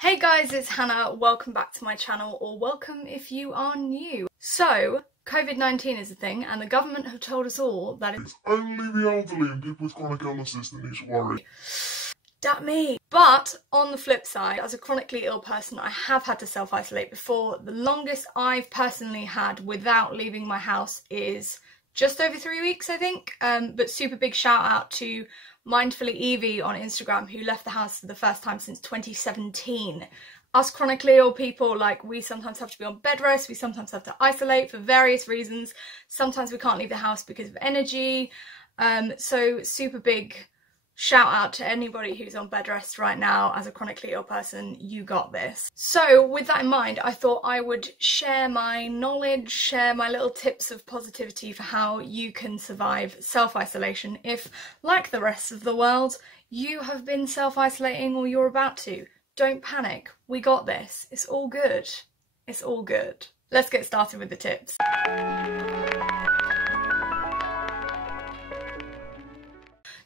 Hey guys, it's Hannah. Welcome back to my channel, or welcome if you are new. So, COVID-19 is a thing, and the government have told us all that it's only the elderly and people with chronic illnesses that need to worry. that me. But on the flip side, as a chronically ill person, I have had to self-isolate before. The longest I've personally had without leaving my house is just over 3 weeks, I think. But super big shout out to Mindfully Evie on Instagram, who left the house for the first time since 2017. Us chronically ill people, like, we sometimes have to be on bed rest, we sometimes have to isolate for various reasons. Sometimes we can't leave the house because of energy. So super big shout out to anybody who's on bed rest right now. As a chronically ill person, you got this. So with that in mind, I thought I would share my knowledge, share my little tips of positivity for how you can survive self-isolation if, like the rest of the world, you have been self-isolating or you're about to. Don't panic, we got this. It's all good. It's all good. Let's get started with the tips.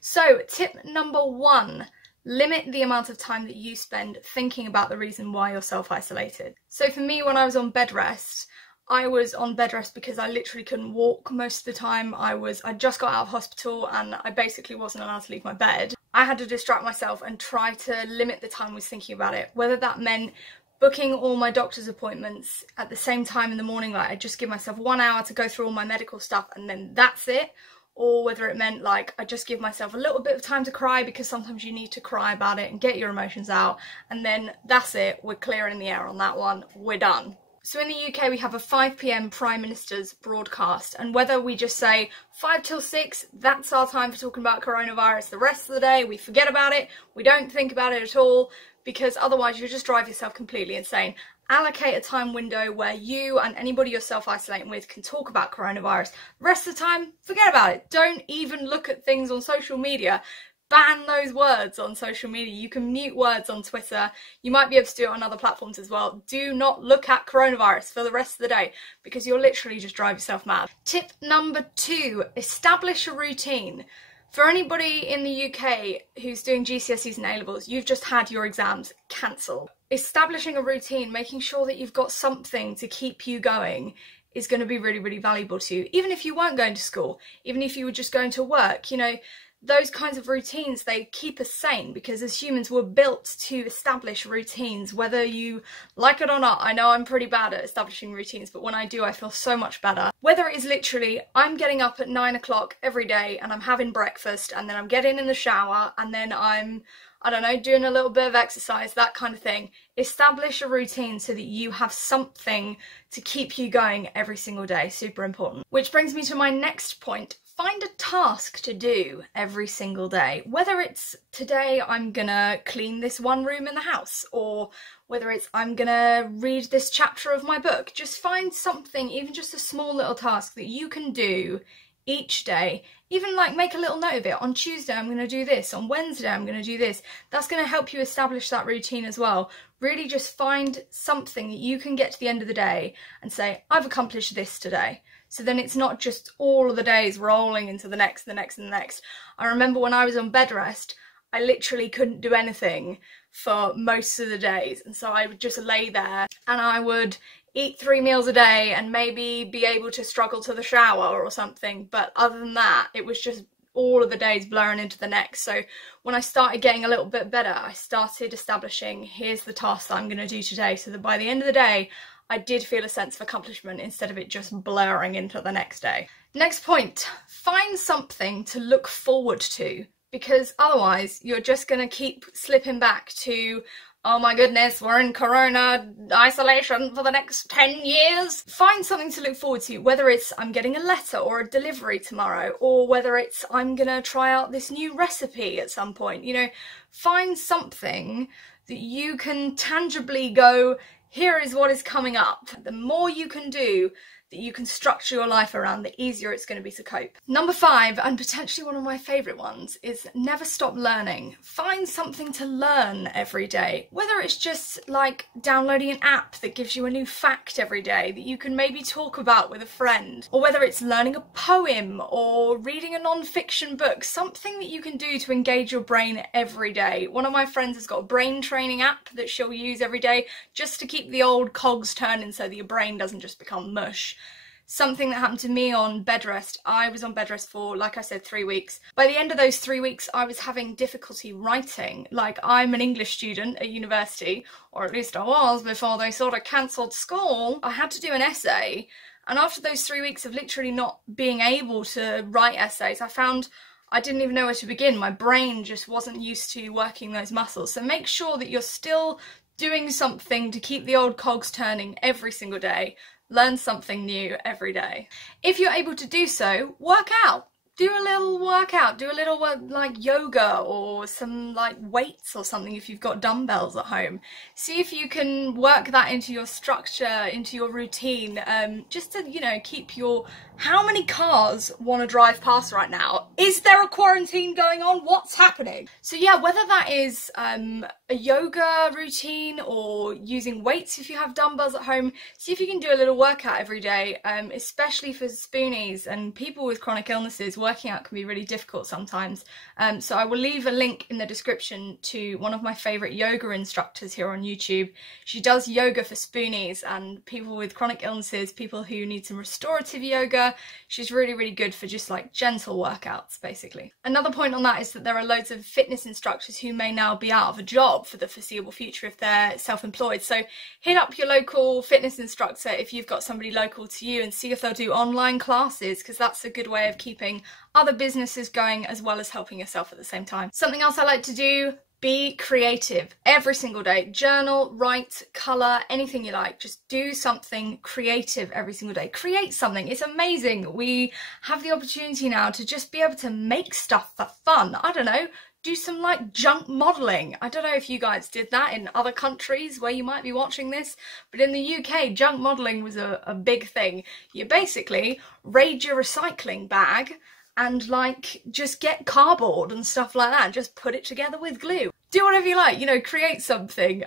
So, tip number 1, limit the amount of time that you spend thinking about the reason why you're self-isolated. So for me, when I was on bed rest, I was on bed rest because I literally couldn't walk most of the time. I just got out of hospital and I basically wasn't allowed to leave my bed. I had to distract myself and try to limit the time I was thinking about it, whether that meant booking all my doctor's appointments at the same time in the morning, like I just give myself 1 hour to go through all my medical stuff and then that's it. Or whether it meant like I just give myself a little bit of time to cry, because sometimes you need to cry about it and get your emotions out, and then that's it, we're clearing the air on that one, we're done. So in the UK we have a 5 PM Prime Minister's broadcast, and whether we just say 5 till 6, that's our time for talking about coronavirus, the rest of the day we forget about it, we don't think about it at all, because otherwise you'll just drive yourself completely insane. Allocate a time window where you and anybody you're self-isolating with can talk about coronavirus. The rest of the time, forget about it. Don't even look at things on social media. Ban those words on social media. You can mute words on Twitter. You might be able to do it on other platforms as well. Do not look at coronavirus for the rest of the day, because you'll literally just drive yourself mad. Tip number 2, establish a routine. For anybody in the UK who's doing GCSEs and A-levels, you've just had your exams cancelled. Establishing a routine, making sure that you've got something to keep you going, is going to be really, really valuable to you. Even if you weren't going to school, even if you were just going to work, you know, those kinds of routines, they keep us sane, because as humans we're built to establish routines, whether you like it or not. I know I'm pretty bad at establishing routines, but when I do I feel so much better. Whether it is literally I'm getting up at 9 o'clock every day and I'm having breakfast and then I'm getting in the shower and then I'm, I don't know, doing a little bit of exercise, that kind of thing. Establish a routine so that you have something to keep you going every single day. Super important. Which brings me to my next point. Find a task to do every single day. Whether it's today I'm gonna clean this one room in the house, or whether it's I'm gonna read this chapter of my book. Just find something, even just a small little task that you can do each day. Even like make a little note of it. On Tuesday I'm going to do this, on Wednesday I'm going to do this. That's going to help you establish that routine as well. Really just find something that you can get to the end of the day and say, I've accomplished this today. So then it's not just all of the days rolling into the next, the next and the next. I remember when I was on bed rest, I literally couldn't do anything for most of the days, and so I would just lay there and I would eat 3 meals a day and maybe be able to struggle to the shower or something, but other than that it was just all of the days blurring into the next. So when I started getting a little bit better, I started establishing, here's the task that I'm going to do today, so that by the end of the day I did feel a sense of accomplishment instead of it just blurring into the next day. Next point, find something to look forward to, because otherwise you're just going to keep slipping back to, oh my goodness, we're in corona isolation for the next 10 years. Find something to look forward to, whether it's I'm getting a letter or a delivery tomorrow, or whether it's I'm gonna try out this new recipe at some point. You know, find something that you can tangibly go, here is what is coming up. The more you can do, that you can structure your life around, the easier it's going to be to cope. Number 5, and potentially one of my favourite ones, is never stop learning. Find something to learn every day, whether it's just like downloading an app that gives you a new fact every day that you can maybe talk about with a friend, or whether it's learning a poem or reading a non-fiction book, something that you can do to engage your brain every day. One of my friends has got a brain training app that she'll use every day just to keep the old cogs turning so that your brain doesn't just become mush. Something that happened to me on bed rest, I was on bed rest for, like I said, 3 weeks. By the end of those 3 weeks, I was having difficulty writing. Like, I'm an English student at university, or at least I was before they sort of cancelled school. I had to do an essay, and after those 3 weeks of literally not being able to write essays, I found I didn't even know where to begin. My brain just wasn't used to working those muscles. So make sure that you're still doing something to keep the old cogs turning every single day. Learn something new every day. If you're able to do so, work out. Do a little workout, do a little like yoga or some like weights or something if you've got dumbbells at home. See if you can work that into your structure, into your routine, just to, you know, keep your... How many cars want to drive past right now? Is there a quarantine going on? What's happening? So yeah, whether that is a yoga routine or using weights if you have dumbbells at home, see if you can do a little workout every day, especially for spoonies and people with chronic illnesses. Working out can be really difficult sometimes. So I will leave a link in the description to one of my favourite yoga instructors here on YouTube. She does yoga for spoonies and people with chronic illnesses, people who need some restorative yoga. She's really, really good for just like gentle workouts, basically. Another point on that is that there are loads of fitness instructors who may now be out of a job for the foreseeable future if they're self-employed. So hit up your local fitness instructor if you've got somebody local to you and see if they'll do online classes, because that's a good way of keeping other businesses going as well as helping yourself at the same time. Something else I like to do: be creative every single day. Journal, write, colour, anything you like. Just do something creative every single day. Create something. It's amazing. We have the opportunity now to just be able to make stuff for fun. I don't know, do some like junk modelling. I don't know if you guys did that in other countries where you might be watching this, but in the UK, junk modelling was a big thing. You basically raid your recycling bag and like just get cardboard and stuff like that and just put it together with glue. Do whatever you like, you know, create something,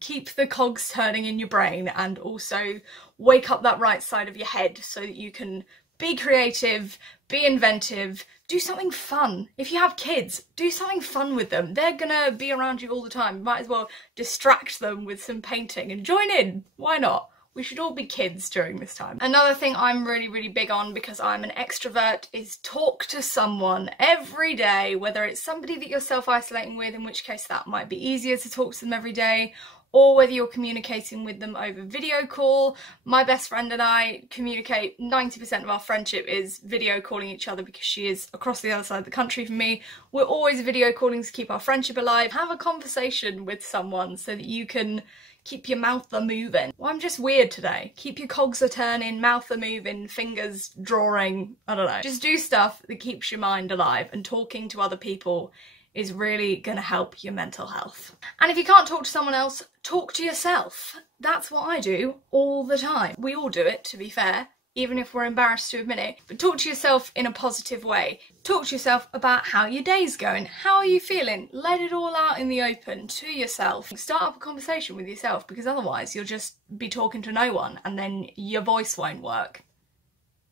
keep the cogs turning in your brain and also wake up that right side of your head so that you can be creative, be inventive, do something fun. If you have kids, do something fun with them. They're gonna be around you all the time. You might as well distract them with some painting and join in. Why not? We should all be kids during this time. Another thing I'm really, really big on, because I'm an extrovert, is talk to someone every day, whether it's somebody that you're self-isolating with, in which case that might be easier to talk to them every day, or whether you're communicating with them over video call. My best friend and I communicate, 90% of our friendship is video calling each other because she is across the other side of the country from me. We're always video calling to keep our friendship alive. Have a conversation with someone so that you can keep your mouth a-moving. Well, I'm just weird today. Keep your cogs a-turning, mouth a-moving, fingers drawing, I don't know. Just do stuff that keeps your mind alive, and talking to other people is really gonna help your mental health. And if you can't talk to someone else, talk to yourself. That's what I do all the time. We all do it, to be fair, even if we're embarrassed to admit it. But talk to yourself in a positive way. Talk to yourself about how your day's going. How are you feeling? Let it all out in the open to yourself. Start up a conversation with yourself, because otherwise you'll just be talking to no one and then your voice won't work.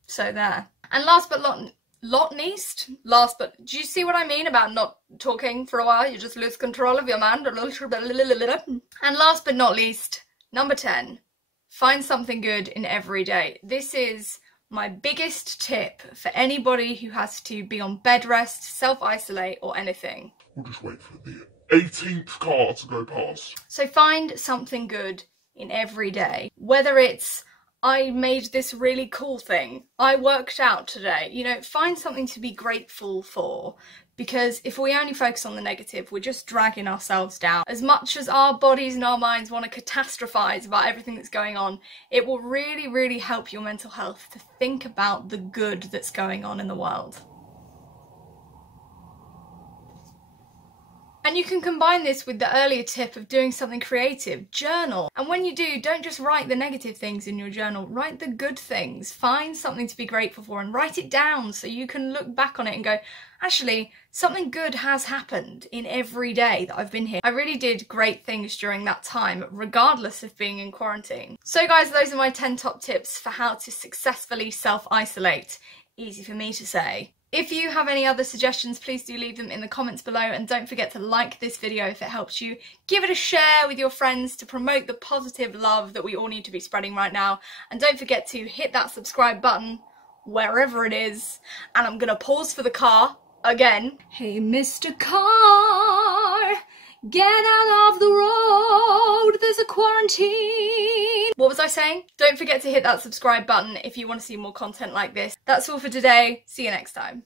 So there. And last but do you see what I mean about not talking for a while? You just lose control of your mind. And last but not least, number 10. Find something good in every day. This is my biggest tip for anybody who has to be on bed rest, self-isolate or anything. We'll just wait for the 18th car to go past. So find something good in every day. Whether it's, I made this really cool thing, I worked out today, you know, find something to be grateful for. Because if we only focus on the negative, we're just dragging ourselves down. As much as our bodies and our minds want to catastrophize about everything that's going on, it will really, really help your mental health to think about the good that's going on in the world. And you can combine this with the earlier tip of doing something creative. Journal. And when you do, don't just write the negative things in your journal, write the good things. Find something to be grateful for and write it down so you can look back on it and go, actually, something good has happened in every day that I've been here. I really did great things during that time, regardless of being in quarantine. So guys, those are my 10 top tips for how to successfully self-isolate. Easy for me to say. If you have any other suggestions, please do leave them in the comments below, and don't forget to like this video if it helps you. Give it a share with your friends to promote the positive love that we all need to be spreading right now. And don't forget to hit that subscribe button wherever it is. And I'm gonna pause for the car again. Hey Mr. Car, get out of the road, there's a quarantine. What was I saying? Don't forget to hit that subscribe button if you want to see more content like this. That's all for today. See you next time.